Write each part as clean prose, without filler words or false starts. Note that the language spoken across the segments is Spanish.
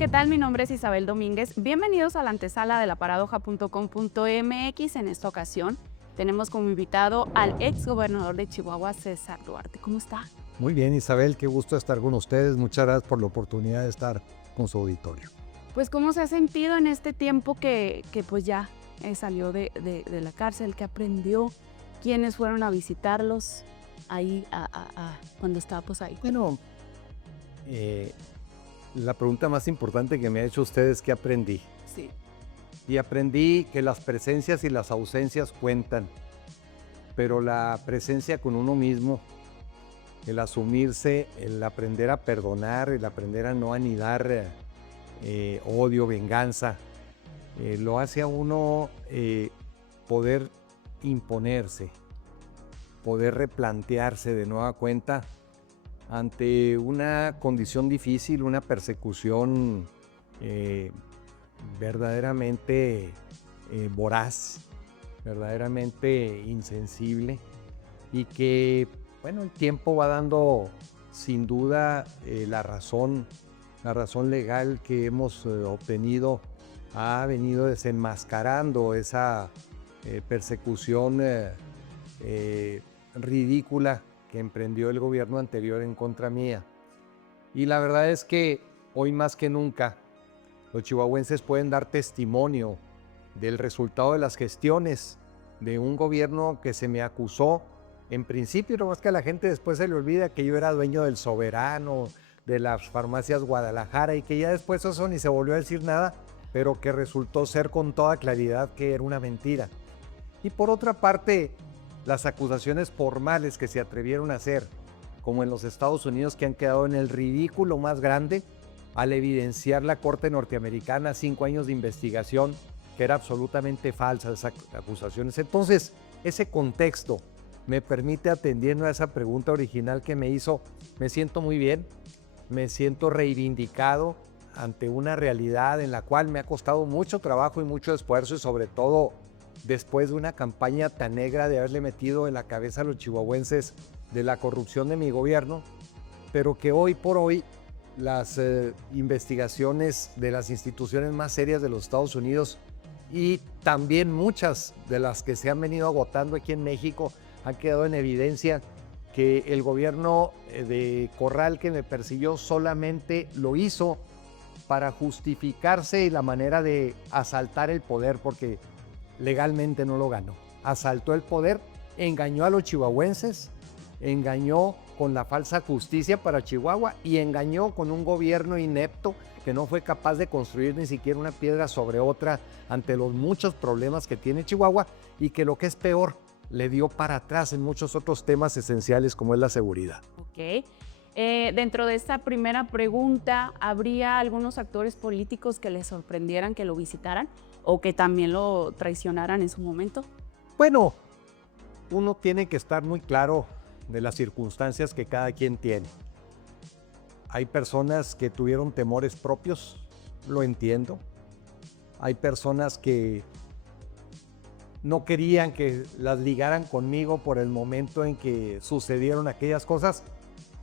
¿qué tal? Mi nombre es Isabel Domínguez. Bienvenidos a la antesala de laparadoja.com.mx. En esta ocasión tenemos como invitado al ex gobernador de Chihuahua, César Duarte. ¿Cómo está? Muy bien, Isabel, qué gusto estar con ustedes. Muchas gracias por la oportunidad de estar con su auditorio. Pues, ¿cómo se ha sentido en este tiempo que pues ya salió de la cárcel? ¿Qué aprendió? ¿Quiénes fueron a visitarlos ahí cuando estaba pues ahí? Bueno, la pregunta más importante que me ha hecho usted es ¿qué aprendí? Sí. Y aprendí que las presencias y las ausencias cuentan, pero la presencia con uno mismo, el asumirse, el aprender a perdonar, el aprender a no anidar odio, venganza, lo hace a uno poder imponerse, poder replantearse de nueva cuenta ante una condición difícil, una persecución verdaderamente voraz, verdaderamente insensible, y que, bueno, el tiempo va dando sin duda la razón legal que hemos obtenido ha venido desenmascarando esa persecución ridícula que emprendió el gobierno anterior en contra mía. Y la verdad es que hoy más que nunca los chihuahuenses pueden dar testimonio del resultado de las gestiones de un gobierno que se me acusó en principio, no más que a la gente después se le olvida que yo era dueño del Soberano, de las farmacias Guadalajara, y que ya después eso ni se volvió a decir nada, pero que resultó ser con toda claridad que era una mentira. Y por otra parte, las acusaciones formales que se atrevieron a hacer, como en los Estados Unidos, que han quedado en el ridículo más grande al evidenciar la Corte norteamericana 5 años de investigación, que era absolutamente falsa esas acusaciones. Entonces, ese contexto me permite, atendiendo a esa pregunta original que me hizo, me siento muy bien, me siento reivindicado ante una realidad en la cual me ha costado mucho trabajo y mucho esfuerzo, y sobre todo después de una campaña tan negra de haberle metido en la cabeza a los chihuahuenses de la corrupción de mi gobierno, pero que hoy por hoy las investigaciones de las instituciones más serias de los Estados Unidos y también muchas de las que se han venido agotando aquí en México han quedado en evidencia que el gobierno de Corral, que me persiguió, solamente lo hizo para justificarse y la manera de asaltar el poder, porque legalmente no lo ganó. Asaltó el poder, engañó a los chihuahuenses, engañó con la falsa justicia para Chihuahua y engañó con un gobierno inepto que no fue capaz de construir ni siquiera una piedra sobre otra ante los muchos problemas que tiene Chihuahua, y que, lo que es peor, le dio para atrás en muchos otros temas esenciales como es la seguridad. Ok. Dentro de esta primera pregunta, ¿habría algunos actores políticos que les sorprendieran que lo visitaran o que también lo traicionaran en su momento? Bueno, uno tiene que estar muy claro de las circunstancias que cada quien tiene. Hay personas que tuvieron temores propios, lo entiendo. Hay personas que no querían que las ligaran conmigo por el momento en que sucedieron aquellas cosas,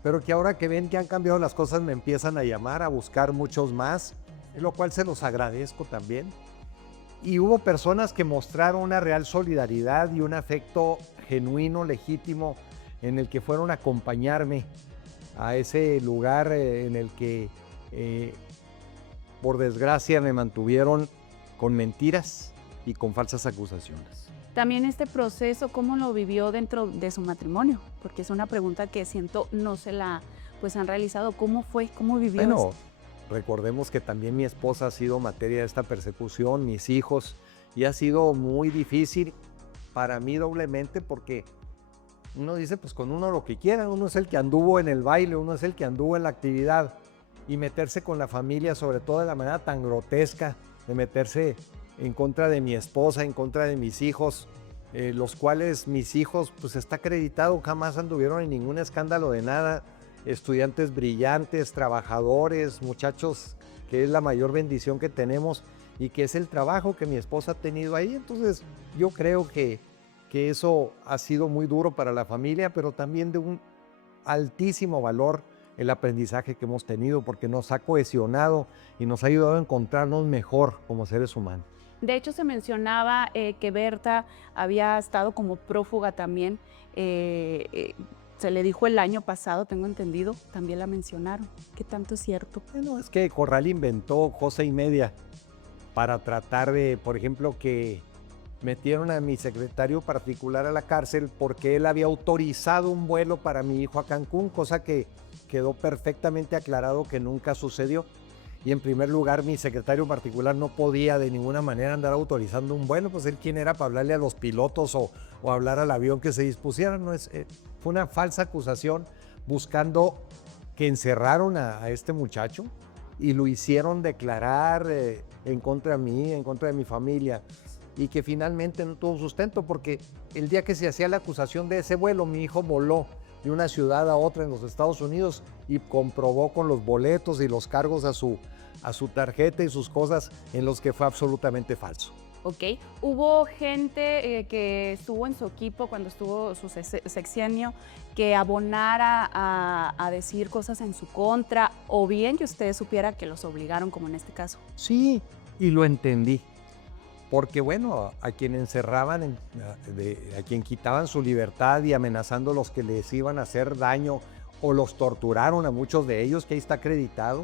pero que ahora que ven que han cambiado las cosas me empiezan a llamar, a buscar muchos más, lo cual se los agradezco también. Y hubo personas que mostraron una real solidaridad y un afecto genuino, legítimo, en el que fueron a acompañarme a ese lugar en el que, por desgracia, me mantuvieron con mentiras y con falsas acusaciones. También este proceso, ¿cómo lo vivió dentro de su matrimonio? Porque es una pregunta que siento no se la han realizado. ¿Cómo fue? ¿Cómo vivió Bueno, esto? recordemos que también mi esposa ha sido materia de esta persecución, mis hijos, y ha sido muy difícil para mí doblemente, porque uno dice, pues con uno lo que quiera, uno es el que anduvo en el baile, uno es el que anduvo en la actividad, y meterse con la familia, sobre todo de la manera tan grotesca, de meterse en contra de mi esposa, en contra de mis hijos, los cuales mis hijos, pues está acreditado, jamás anduvieron en ningún escándalo de nada, estudiantes brillantes, trabajadores, muchachos, que es la mayor bendición que tenemos y que es el trabajo que mi esposa ha tenido ahí. Entonces yo creo que eso ha sido muy duro para la familia, pero también de un altísimo valor el aprendizaje que hemos tenido, porque nos ha cohesionado y nos ha ayudado a encontrarnos mejor como seres humanos. De hecho, se mencionaba que Berta había estado como prófuga también. Se le dijo el año pasado, tengo entendido, también la mencionaron. ¿Qué tanto es cierto? Bueno, es que Corral inventó cosa y media para tratar de, por ejemplo, que metieron a mi secretario particular a la cárcel porque él había autorizado un vuelo para mi hijo a Cancún, cosa que quedó perfectamente aclarado que nunca sucedió. Y en primer lugar, mi secretario particular no podía de ninguna manera andar autorizando un vuelo, pues él quién era para hablarle a los pilotos o hablar al avión que se dispusiera. No es, fue una falsa acusación buscando que encerraron a este muchacho y lo hicieron declarar en contra de mí, en contra de mi familia, y que finalmente no tuvo sustento porque el día que se hacía la acusación de ese vuelo, mi hijo voló de una ciudad a otra en los Estados Unidos y comprobó con los boletos y los cargos a su tarjeta y sus cosas en los que fue absolutamente falso. Ok, hubo gente que estuvo en su equipo cuando estuvo su sexenio que abonara a decir cosas en su contra, o bien que usted supiera que los obligaron, como en este caso. Sí, y lo entendí. Porque bueno, a quien encerraban, a quien quitaban su libertad y amenazando a los que les iban a hacer daño o los torturaron, a muchos de ellos, que ahí está acreditado,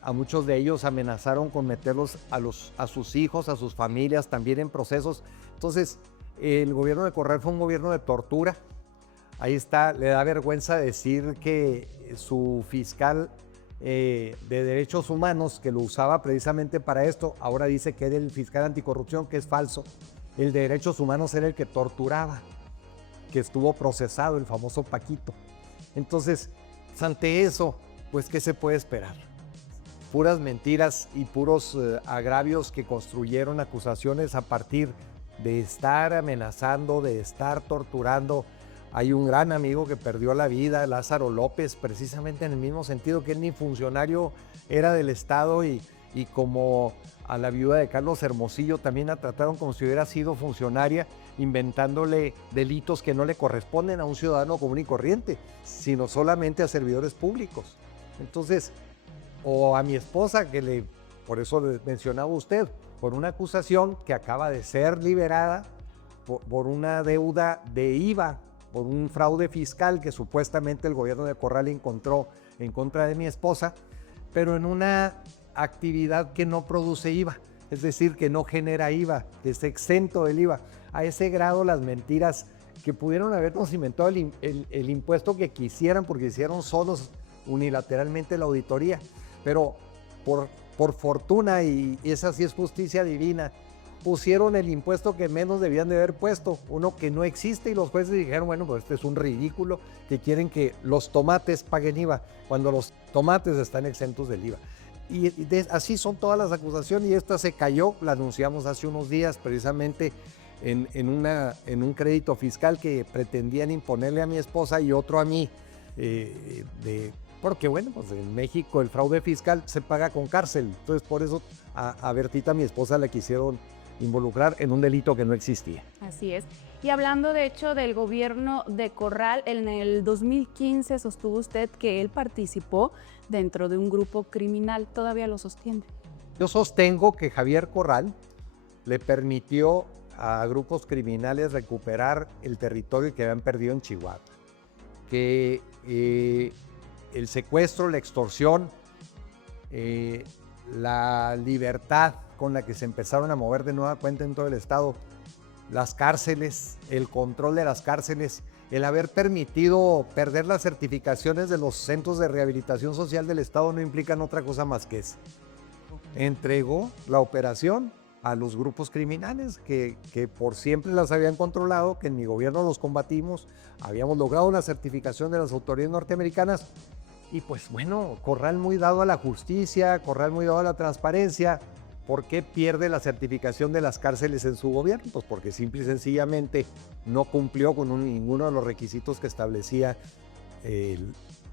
a muchos de ellos amenazaron con meterlos a sus hijos, a sus familias, también en procesos. Entonces, el gobierno de Corral fue un gobierno de tortura. Ahí está, le da vergüenza decir que su fiscal de derechos humanos, que lo usaba precisamente para esto, ahora dice que era el fiscal anticorrupción, que es falso. El de derechos humanos era el que torturaba, que estuvo procesado, el famoso Paquito. Entonces, ante eso, pues, ¿qué se puede esperar? Puras mentiras y puros agravios que construyeron acusaciones a partir de estar amenazando, de estar torturando. Hay un gran amigo que perdió la vida, Lázaro López, precisamente en el mismo sentido, que él ni funcionario era del Estado y como a la viuda de Carlos Hermosillo también la trataron como si hubiera sido funcionaria, inventándole delitos que no le corresponden a un ciudadano común y corriente, sino solamente a servidores públicos. Entonces, o a mi esposa, por eso le mencionaba usted, por una acusación que acaba de ser liberada por una deuda de IVA, por un fraude fiscal que supuestamente el gobierno de Corral encontró en contra de mi esposa, pero en una actividad que no produce IVA, es decir, que no genera IVA, que es exento del IVA. A ese grado las mentiras que pudieron habernos inventado el impuesto que quisieran, porque hicieron solos unilateralmente la auditoría, pero por fortuna, y esa sí es justicia divina, pusieron el impuesto que menos debían de haber puesto, uno que no existe, y los jueces dijeron, bueno, pues este es un ridículo, que quieren que los tomates paguen IVA, cuando los tomates están exentos del IVA. Y así son todas las acusaciones, y esta se cayó, la anunciamos hace unos días, precisamente en un crédito fiscal que pretendían imponerle a mi esposa y otro a mí, porque bueno, pues en México el fraude fiscal se paga con cárcel, entonces por eso a Bertita, mi esposa, la quisieron involucrar en un delito que no existía. Así es. Y hablando de hecho del gobierno de Corral, en el 2015 sostuvo usted que él participó dentro de un grupo criminal. ¿Todavía lo sostiene? Yo sostengo que Javier Corral le permitió a grupos criminales recuperar el territorio que habían perdido en Chihuahua. Que el secuestro, la extorsión, la libertad con la que se empezaron a mover de nueva cuenta en todo el estado, las cárceles, el control de las cárceles, el haber permitido perder las certificaciones de los centros de rehabilitación social del estado no implican otra cosa más que eso. Entregó la operación a los grupos criminales que por siempre las habían controlado, que en mi gobierno los combatimos, habíamos logrado la certificación de las autoridades norteamericanas. Y pues bueno, Corral muy dado a la justicia, Corral muy dado a la transparencia. ¿Por qué pierde la certificación de las cárceles en su gobierno? Pues porque simple y sencillamente no cumplió con ninguno de los requisitos que establecía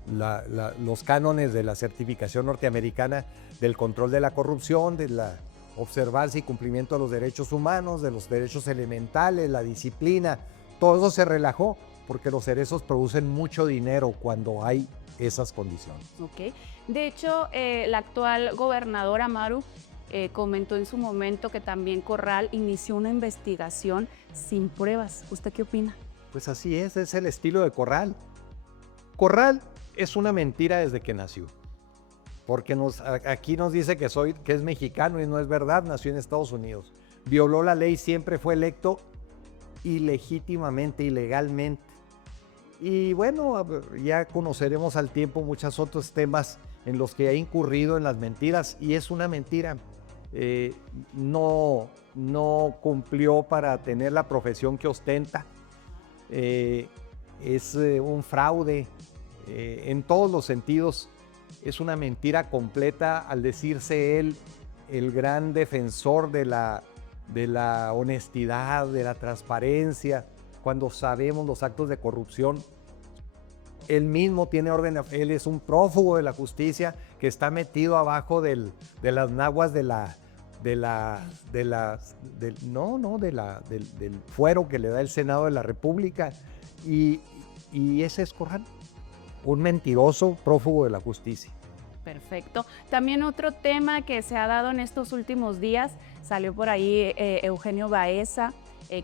los cánones de la certificación norteamericana del control de la corrupción, de la observancia y cumplimiento de los derechos humanos, de los derechos elementales, la disciplina. Todo eso se relajó porque los cerezos producen mucho dinero cuando hay esas condiciones. Ok. De hecho, la actual gobernadora Amaru comentó en su momento que también Corral inició una investigación sin pruebas. ¿Usted qué opina? Pues así es el estilo de Corral. Corral es una mentira desde que nació, porque aquí nos dice que es mexicano y no es verdad, nació en Estados Unidos. Violó la ley, siempre fue electo ilegítimamente, ilegalmente. Y bueno, ya conoceremos al tiempo muchos otros temas en los que ha incurrido en las mentiras, y es una mentira. No cumplió para tener la profesión que ostenta. Es un fraude en todos los sentidos. Es una mentira completa al decirse él el gran defensor de la honestidad, de la transparencia, cuando sabemos los actos de corrupción. Él mismo tiene orden, él es un prófugo de la justicia que está metido abajo de las naguas del fuero que le da el Senado de la República, y ese es Corral, un mentiroso prófugo de la justicia. Perfecto. También otro tema que se ha dado en estos últimos días, salió por ahí Eugenio Baeza,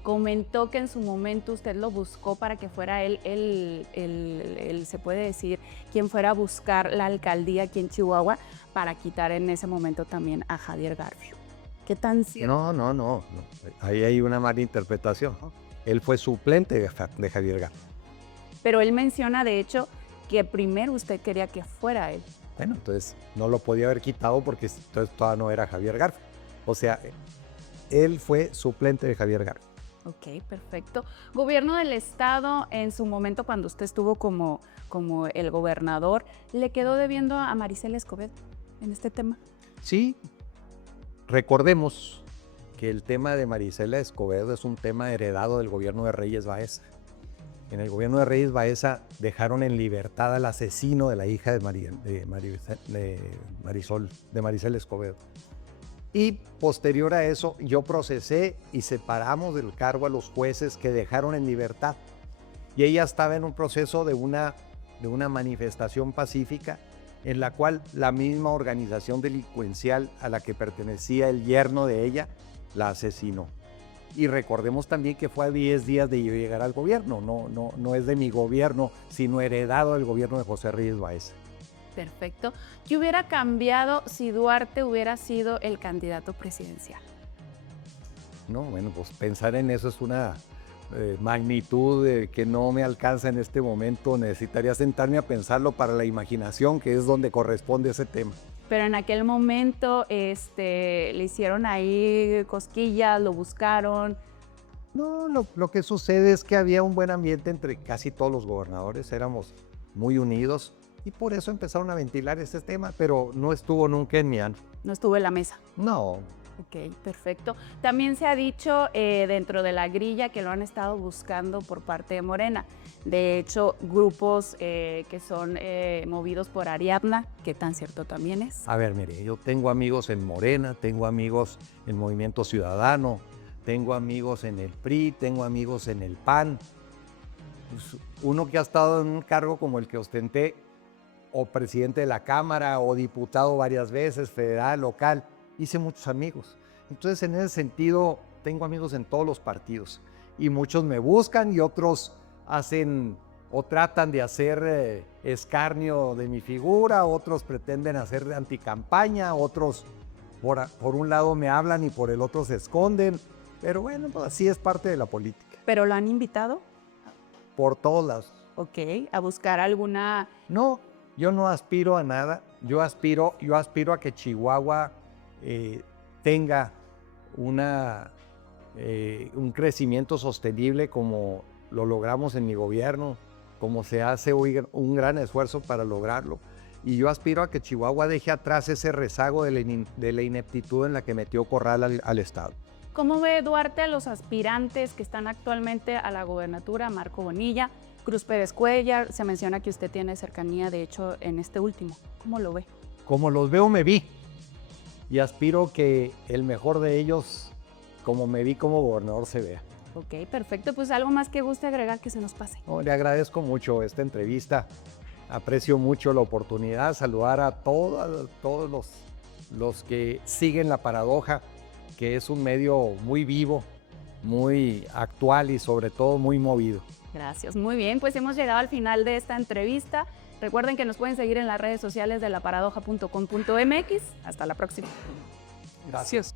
comentó que en su momento usted lo buscó para que fuera él, se puede decir, quien fuera a buscar la alcaldía aquí en Chihuahua para quitar en ese momento también a Javier Garfio. ¿Qué tan cierto? No. Ahí hay una mala interpretación. Él fue suplente de Javier Garfio. Pero él menciona, de hecho, que primero usted quería que fuera él. Bueno, entonces no lo podía haber quitado porque entonces todavía no era Javier Garfio. O sea, él fue suplente de Javier Garfio. Ok, perfecto. Gobierno del Estado, en su momento cuando usted estuvo como el gobernador, ¿le quedó debiendo a Maricela Escobedo en este tema? Sí, recordemos que el tema de Maricela Escobedo es un tema heredado del gobierno de Reyes Baeza. En el gobierno de Reyes Baeza dejaron en libertad al asesino de la hija de Maricela Escobedo. Y posterior a eso, yo procesé y separamos del cargo a los jueces que dejaron en libertad. Y ella estaba en un proceso de una manifestación pacífica en la cual la misma organización delincuencial a la que pertenecía el yerno de ella la asesinó. Y recordemos también que fue a 10 días de yo llegar al gobierno, no es de mi gobierno, sino heredado del gobierno de José Reyes Baeza. Perfecto. ¿Qué hubiera cambiado si Duarte hubiera sido el candidato presidencial? No, bueno, pues pensar en eso es una magnitud que no me alcanza en este momento. Necesitaría sentarme a pensarlo para la imaginación, que es donde corresponde ese tema. Pero en aquel momento le hicieron ahí cosquillas, lo buscaron. No, lo que sucede es que había un buen ambiente entre casi todos los gobernadores, éramos muy unidos y por eso empezaron a ventilar este tema, pero no estuvo nunca en mi ano. No estuvo en la mesa. No. Ok, perfecto. También se ha dicho dentro de la grilla que lo han estado buscando por parte de Morena. De hecho, grupos que son movidos por Ariadna, ¿qué tan cierto también es? A ver, mire, yo tengo amigos en Morena, tengo amigos en Movimiento Ciudadano, tengo amigos en el PRI, tengo amigos en el PAN. Pues, uno que ha estado en un cargo como el que ostenté, o presidente de la Cámara, o diputado varias veces, federal, local, hice muchos amigos. Entonces, en ese sentido, tengo amigos en todos los partidos. Y muchos me buscan y otros hacen o tratan de hacer escarnio de mi figura, otros pretenden hacer anticampaña, otros por un lado me hablan y por el otro se esconden. Pero bueno, pues así es parte de la política. ¿Pero lo han invitado? Por todos lados. Ok, a buscar alguna... No, yo no aspiro a nada. Yo aspiro a que Chihuahua tenga un crecimiento sostenible como lo logramos en mi gobierno, como se hace hoy un gran esfuerzo para lograrlo. Y yo aspiro a que Chihuahua deje atrás ese rezago de la ineptitud en la que metió Corral al Estado. ¿Cómo ve Duarte a los aspirantes que están actualmente a la gobernatura? Marco Bonilla, Cruz Pérez Cuellar, se menciona que usted tiene cercanía, de hecho, en este último. ¿Cómo lo ve? Como los veo, me vi. Y aspiro que el mejor de ellos, como me vi como gobernador, se vea. Ok, perfecto. Pues algo más que guste agregar que se nos pase. No, le agradezco mucho esta entrevista. Aprecio mucho la oportunidad, saludar a todos los que siguen La Paradoja, que es un medio muy vivo, muy actual y sobre todo muy movido. Gracias, muy bien. Pues hemos llegado al final de esta entrevista. Recuerden que nos pueden seguir en las redes sociales de laparadoja.com.mx. Hasta la próxima. Gracias.